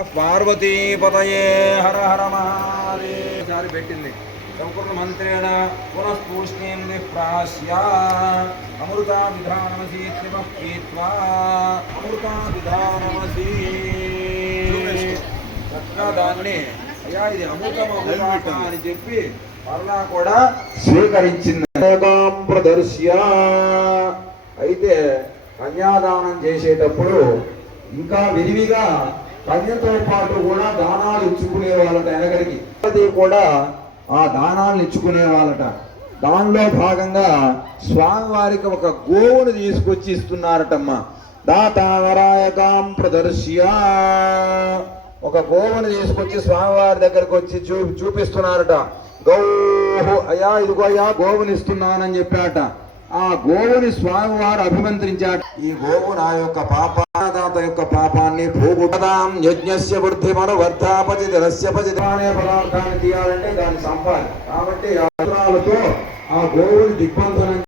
పార్వతీపతయే హర హర మహాదేవ పెట్టింది సంకృత మంత్రేణ పునఃపూష్ణీం విప్రాస్య అమృత విధానమసి త్రిమఃపీత్వా అమృత విధానమసి దాన్ని అయ్యా ఇది అమృతం అని చెప్పి మరలా కూడా స్వీకరించింది. ప్రదర్శ్య అయితే కన్యాదానం చేసేటప్పుడు ఇంకా విరివిగా కన్యతో పాటు కూడా దానాలు ఇచ్చుకునే వాళ్ళట. వెనకడికి అది కూడా ఆ దానాలను ఇచ్చుకునే వాళ్ళట. దానిలో భాగంగా స్వామివారికి ఒక గోవును తీసుకొచ్చి ఇస్తున్నారటమ్మా. దాతావరాయకాం ప్రదర్శ్య ఒక గోవును తీసుకొచ్చి స్వామివారి దగ్గరకు వచ్చి చూపిస్తున్నారట. గౌహు అయ్యా ఇదిగో అయ్యా గోవుని ఇస్తున్నానని చెప్పాట. ఆ గోవుని స్వామివారు అభిమంత్రించాడు. ఈ గోవు నా యొక్క పాపదాత యొక్క పాపాన్ని భూగుపదాం యజ్ఞస్య వృద్ధిమను వర్ధాపతి రస్యపతి అనే పదార్థాన్ని తీయాలంటే దాన్ని సంపాలి. కాబట్టి ఆ గోవుని దిగ్బంధనం